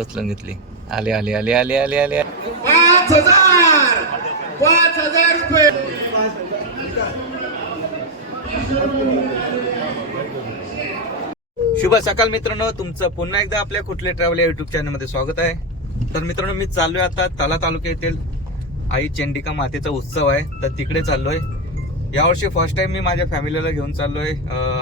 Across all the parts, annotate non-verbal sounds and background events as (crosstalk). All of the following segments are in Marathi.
उचलून घेतली? आले आले आले आले आले आले. पाच हजार! पाच हजार रुपये! शुभ सकाळ मित्रांनो तुमचं पुन्हा एकदा आपल्या कुठले ट्रॅव्हल या युट्यूब चॅनलमध्ये स्वागत आहे. तर मित्रांनो मी चाललोय आता ताला तालुक्या येथील आई चंडिका मातेचा उत्सव आहे. तर तिकडे चाललोय. यावर्षी फर्स्ट टाइम मी माझ्या फॅमिलीला घेऊन चाललोय.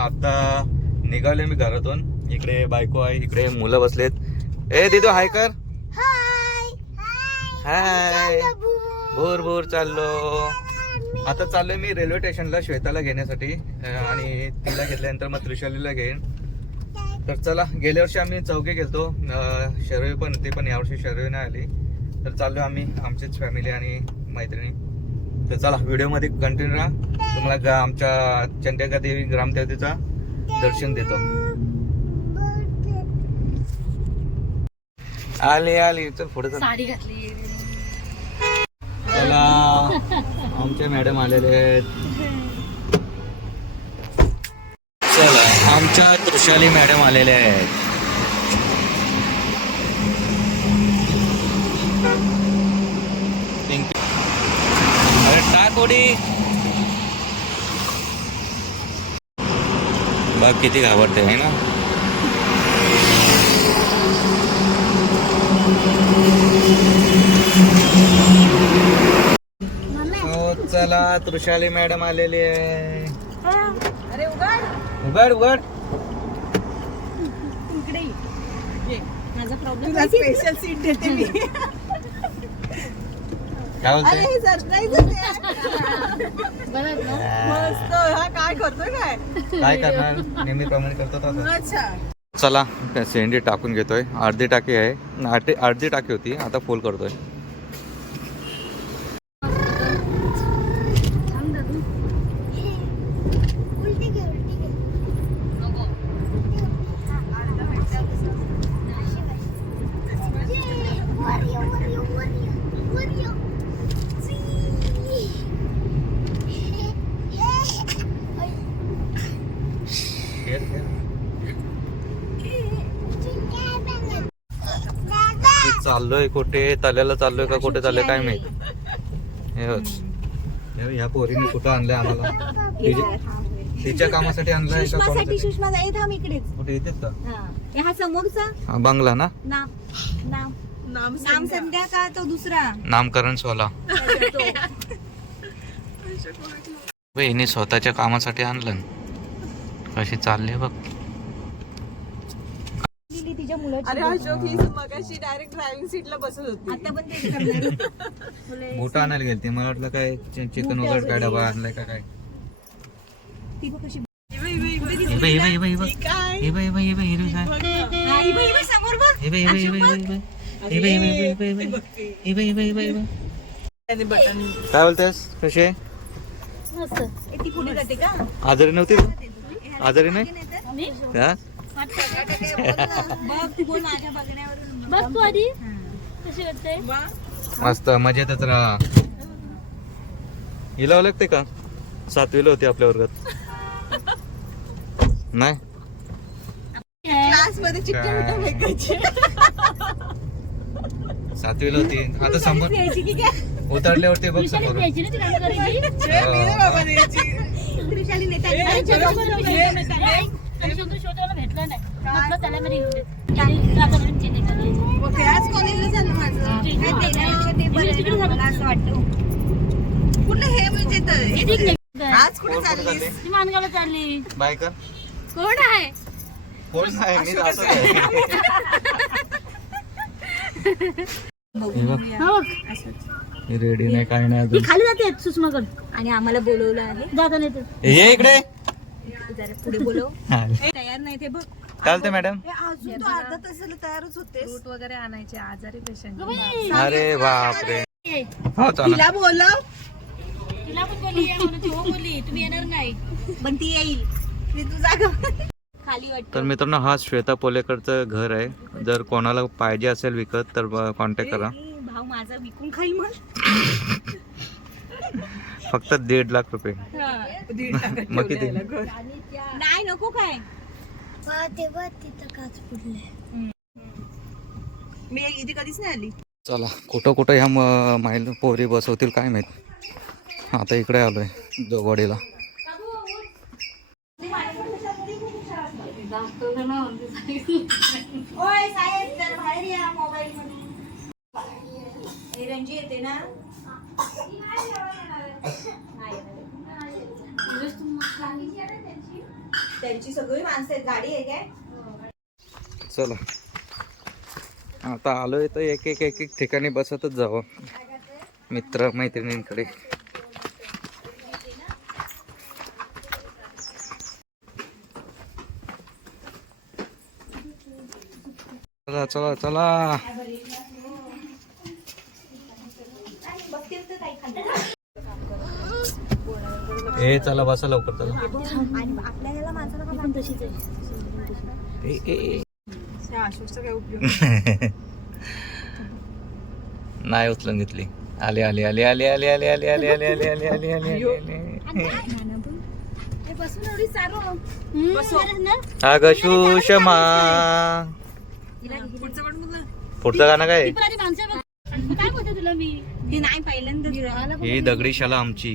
आता निघालोय मी घरातून. इकडे बायको आहे इकडे मुलं बसलेत. ए दिदू हाय कर. हाय भोर. भोर चाललो. आता चाललोय मी रेल्वे स्टेशनला श्वेताला घेण्यासाठी. आणि तिला घेतल्यानंतर मग त्रिशालीला घेईन. तर चला गेल्या वर्षी आम्ही चौघे गेलतो. शरवी पण होती पण यावर्षी शरवी नाही आली. तर चाललो आम्ही आमचीच फॅमिली आणि मैत्रिणी. तर चला व्हिडिओमध्ये कंटिन्यू राहा. तुम्हाला गा- आमच्या चंडिका देवी ग्रामदेवतेचा दर्शन देतो. आली आली चल पुढे चल साडी घातली. चला आमचे मॅडम आलेले आहेत. चला आमच्या त्रुशाली मॅडम आलेले आहेत. अरे टाक उडी बघ किती घाबरते आहे ना? चला त्रुशाली मॅडम आलेली आहे. अरे उघड. उघड उघड. इकडे ये. माझा प्रॉब्लेम तुला स्पेशल सीट देते मी. काय अरे बोलते हे. सरप्राईज मस्त. हा काय करतोय काय? काय करणार? नेहमीप्रमाणे करतो तसं अच्छा. चला सी एन डी टाकून घेतोय. अर्धी टाकी आहे. अर्धी अर्धी टाकी होती आता फुल करतोय. आहे कुठे तल्याला चाललोय का कुठे चाललोय काय माहीत? ह्या पोरीने कुठं आणलंय आम्हाला? तिच्या- कामासाठी आणलंय का सुषमासाठी कोणासाठी? सुषमा जाई थांब इकडेच. कुठे येतेच का? हा. हे हा समोरचा? हा, बंगला ना? नाम नाम नाम नाम संध्या का तो दुसरा? नामकरण सोला हिने स्वतःच्या कामासाठी आणलं. कशी चालली बघ. अरे अशोक ही मगाशी डायरेक्ट ड्रायव्हिंग सीटला बसत होती आता पण तेच करणार बोट आणायला गेलती मला वाटलं काय चिकन वगैरे काय डबा आणलाय का काय ती कशी हे हे हे हे. हे हे हे काय? हा, ही ही हे हे हे हे हे. हे हे हे हे हे. हे हे हे हे बोलतेस कशी आहे ए, ती पुढे जाते का आजारी नव्हती तू? आजारी नाही हा? बघ बोल माझ्या बघण्यावरून. बघ तू आधी. कशी वाटते मस्त मजेतच राहा लागते का? सातवीला होती आपल्या वर्गात. नाही? सातवीला होती. आता समोर उतरल्यावरती बघ समोर बाबा म्हटलं त्याला मी कॉलेजला झालं माझं? असं वाटतं. हे म्हणजे हे नाही. आज कुठे कोण कुठे चाललीस? चालली? ती मानगावला चालली. बाय कर. कोण आहे? कोण नाही मी जातो हो ही रेडी नाही काय नाही ती अजून खाली जाते सुषमाकड. आणि आम्हाला बोलवलं आहे. जाता नाही तर ये इकडे. जरा पुढे बोलव. हा. तयार नाही ते बघ. चालते मॅडम ए, अजून तू अर्धा तासाला तयारच होतेस. फ्रूट वगैरे आणायचे आजारी पेशंट अरे बापरे. हो चला तिला बोलव. तिला पण बोलली ये म्हणून ती हो बोलली. तुम्ही येणार नाही. पण ती येईल. मी तुझा खाली वाटत. तर मित्रांनो हा श्वेता पोलेकरचं घर आहे. जर कोणाला पाहिजे असेल विकत तर कॉन्टॅक्ट करा. भाऊ माझा विकून खाईल मग फक्त दीड लाख रुपये. मग किती? ठेवलंय मी इथे कधीच नाही आली. चला कुठं कुठं ह्या माईल पोरी बसवतील काय माहीत. आता इकडे आलोय जोगवाडीला हे रंजी येते ना? त्यांची सगळी माणसं आहेत. गाडी आहे. काय चला. आता आलोय तर एक एक एक एक ठिकाणी बसतच जावं. मित्र मैत्रिणींकडे. चला चला चला. ए चला बसा लवकर चला नाही उचलून घेतली आले आले आले आले आले आले आले आले आले आले आले आले आले आले अग सुषमा पुढचं पण मुलं पुढचं गाणं काय ती पण आधी माणसं बघ. काय बोलते तुला मी ती नाही पहिल्यांदा ही दगडी शाला आमची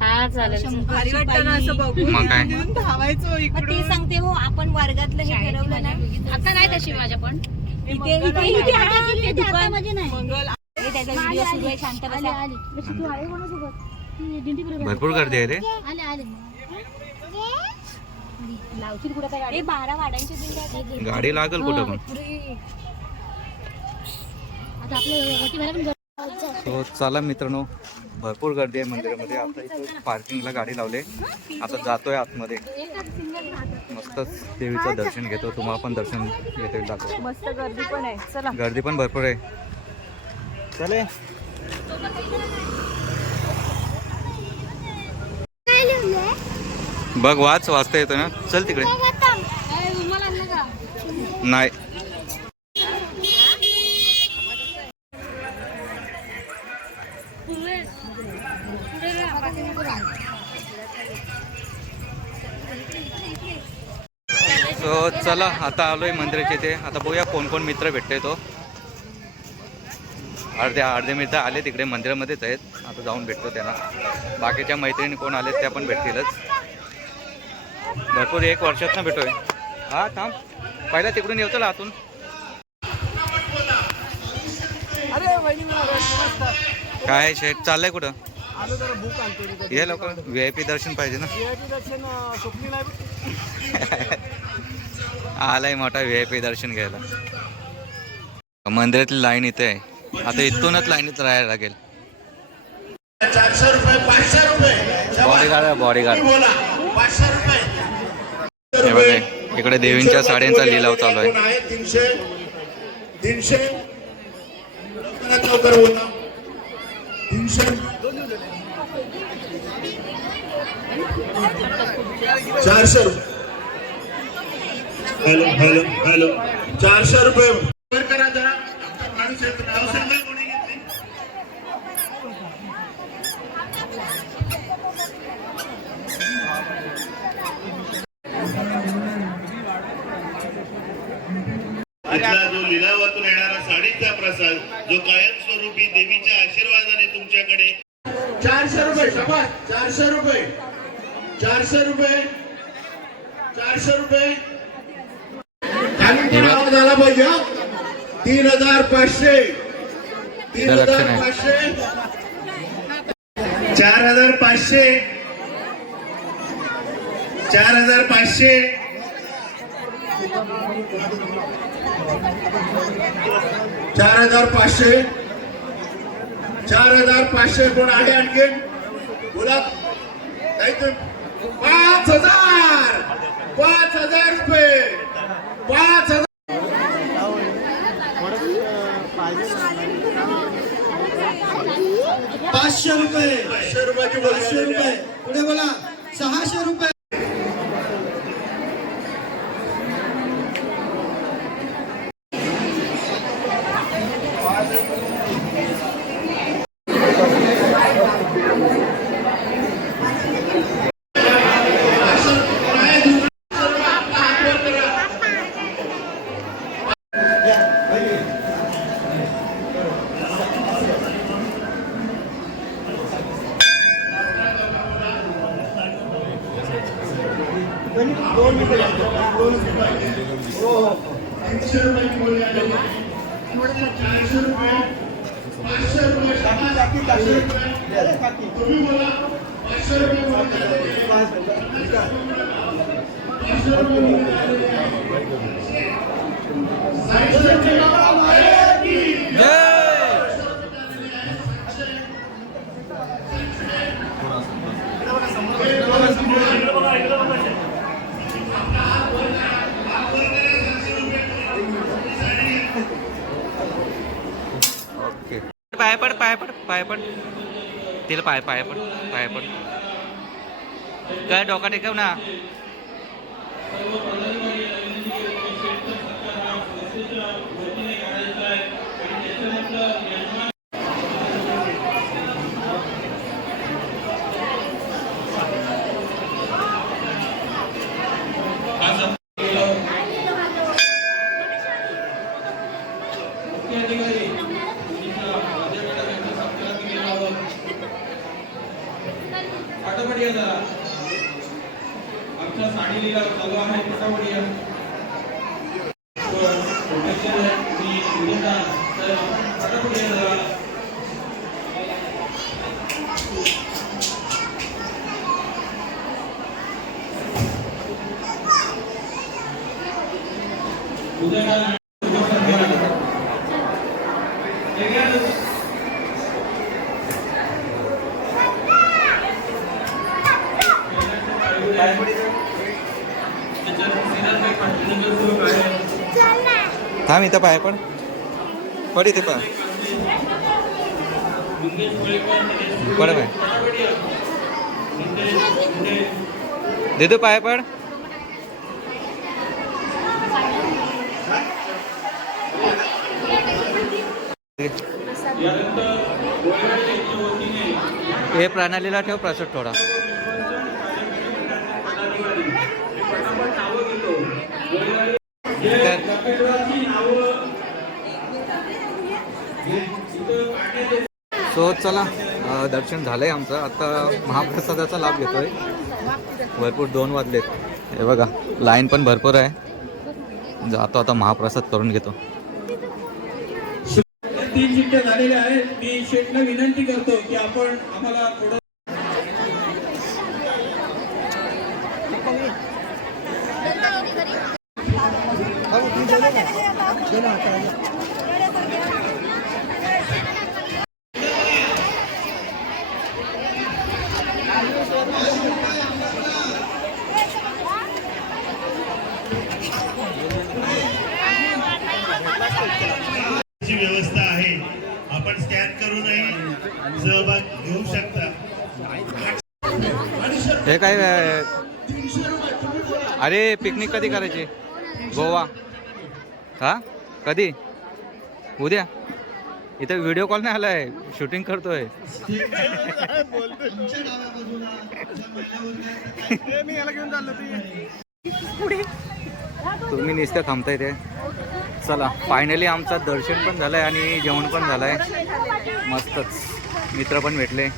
हा चालेल भारी वाटतं ना असं बघून. (laughs) मग काय? धावायचो ती इकडून. सांगते हो आपण वर्गातलं हे ठरवलं ना. आता नाही तशी माझ्या पण. इथे इथे इथे आता नाही. मंगल हे त्याचा व्हिडिओ सुरू आहे शांत बसा. भरपूर गर्दी आहे रे. हे बारा वाड्यांची दिंडी आहे. गाडी लागल कुठं पण. गर्दी- सो चला मित्रांनो. भरपूर गर्दी आहे मंदिरामध्ये. आता इथं पार्किंगला गाडी लावले आता जातोय आतमध्ये. मस्त देवीचं दर्शन घेतो. तुम्हाला पण दर्शन घेतो दाखव मस्त गर्दी पण आहे. चला. गर्दी पण भरपूर आहे. चले. बघ वाच वाचता येतो ना. चल तिकडे. नाही सो चला आता आलोय मंदिराच्या इथे. आता बघूया कोण कोण मित्र भेटतोय तो. अर्धे अर्धे मित्र आले तिकडे मंदिरामध्येच आहेत. आता जाऊन भेटतो त्यांना. बाकीच्या मैत्रिणी कोण आले त्या पण भेटतीलच. भरपूर एक वर्षात ना भेटोय. हा थांब. पहिला तिकडून चला आतून. काय शेठ? चाललंय कुठं? ये लवकर. व्ही आय पी दर्शन पाहिजे ना. (laughs) आलाय मोठा व्ही आय पी दर्शन घ्यायला. मंदिरातली लाईन इथे आहे. आता इथूनच लाईनीत राहायला लागेल. चारशे रुपये पाचशे रुपये बॉडीगार्ड. बॉडीगार्ड बोला पाचशे रुपये हे बघा इकडे देवींच्या साड्यांचा लिलाव चालू आहे. तीनशे. तीनशे. चारशे रुपये. Hello hello hello. चारशे रुपये. वर करा जरा. माणूस येतो. नाव सांगा कोणी घेतली. इथला जो लिलावातून येणारा साडीचा प्रसाद जो कायमस्वरूपी देवीच्या आशीर्वादाने तुमच्याकडे चारशे रुपये शबास. चारशे रुपये. चारशे रुपये. चारशे रुपये. आवाज आला पाहिजे? तीन हजार पाचशे. तीन हजार. पाचशे. चार हजार पाचशे. चार हजार पाचशे. चार हजार पाचशे. चार हजार पाचशे कोण आहे आणखी? बोला. पाच हजार. पाच हजार रुपये. पाच हजार पाचशे रुपये. पाचशे रुपये. पुढे बोला. सहाशे रुपये. पाचशे रुपये तुम्ही बोला पाचशे रुपये मोठी आलेली आहे. पाचशे रुपये मोठी आलेली आहे. सातशे रुपये ओके पाय पड पाय पड पाय पड. तिला पाय पाय पड पाय पड. काय डोका टेकव ना. फटाफट या जरा. आमच्या साडी लिला चालू आहे फटाफट या. प्रोटेक्शन आहे मी तर या जरा उद्या थांब इथं पाय पण. पड इथे पण पड पाय दे पाय पड. हे प्रणालीला ठेव प्रसाद थोडा काय? चला. दर्शन झालंय आमचं. आता महाप्रसादाचा लाभ घेतोय. भरपूर दोन वाजलेत. हे बघा लाईन पण भरपूर आहे. जातो आता महाप्रसाद करून घेतो. तीन चिठ्ठ्या झालेल्या आहेत. मी शेठला विनंती करतो की आपण आम्हाला थोडं ची काय अरे पिकनिक कधी करायची? गोवा. हा? कधी? उद्या. इथं व्हिडिओ कॉल नाही आलाय. शूटिंग करतोय. तुम्ही नुसतं थांबताय ते. चला फायनली आमचं दर्शन पण झालंय आणि जेवण पण झालंय. मस्तच. मित्र पण भेटले.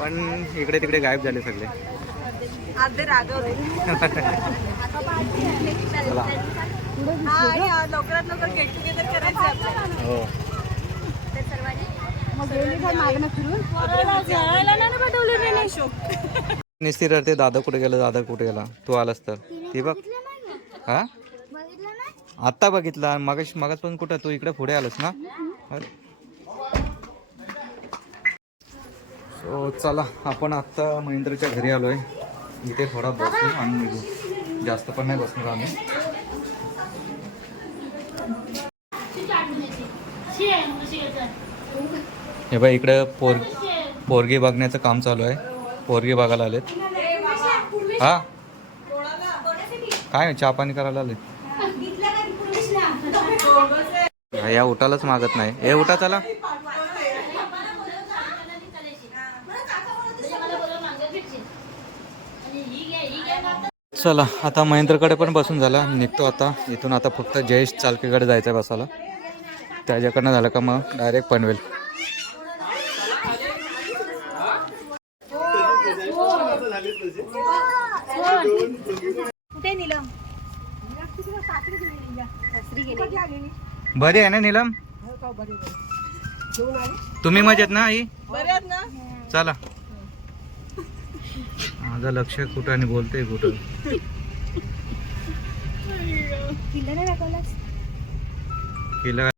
पण इकडे तिकडे गायब झाले सगळे. अर्धे रागवले हा लवकरात लवकर गेट टुगेदर करायचं आपल्याला. निस्ती रडते दादा कुठे गेला दादा कुठे गेला? तू आलास तर. ती बघ. हा? आत्ता बघितला मग मगाच पण कुठं तू इकडे पुढे आलास ना? सो चला आपण आत्ता महेंद्रच्या घरी आलोय. इथे थोडा बसू आणि निघू. जास्त पण नाही बसणार आम्ही. हे बघ इकडे पोर पोरगी बघण्याचं काम चालू आहे. पोरगी बघायला आलेत. हा? काय चहा पाणी करायला आलेत. हा, या उठालाच मागत नाही. हे उठा चला म्हणजे मला बरोबर मागं भेटशील. आणि ही घे, ही घे ना आता. चला आता महेंद्रकडे पण बसून झाला. निघतो आता. इथून आता फक्त जयेश चालकेकडे जायचं आहे बसायला. त्याच्याकडनं झालं का मग डायरेक्ट पनवेल. बरी आहे ना नीलम? तुम्ही मजेत ना आई? चला. माझं लक्ष कुठं आणि बोलते कुठं? केलं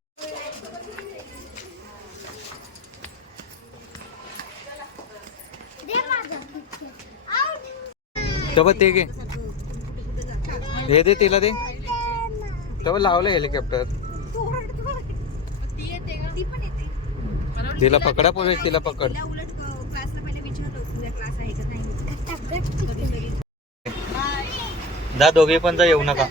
तेव्हा ते घे. हे दे तिला दे. तेव्हा लावलं हेलिकॉप्टर. ती पण येते. तिला पकडा पोरे तिला पकड तिला उलट क्लासला पहिले विचारलं होतं तुझा दहा दोघे पण जा येऊ नका.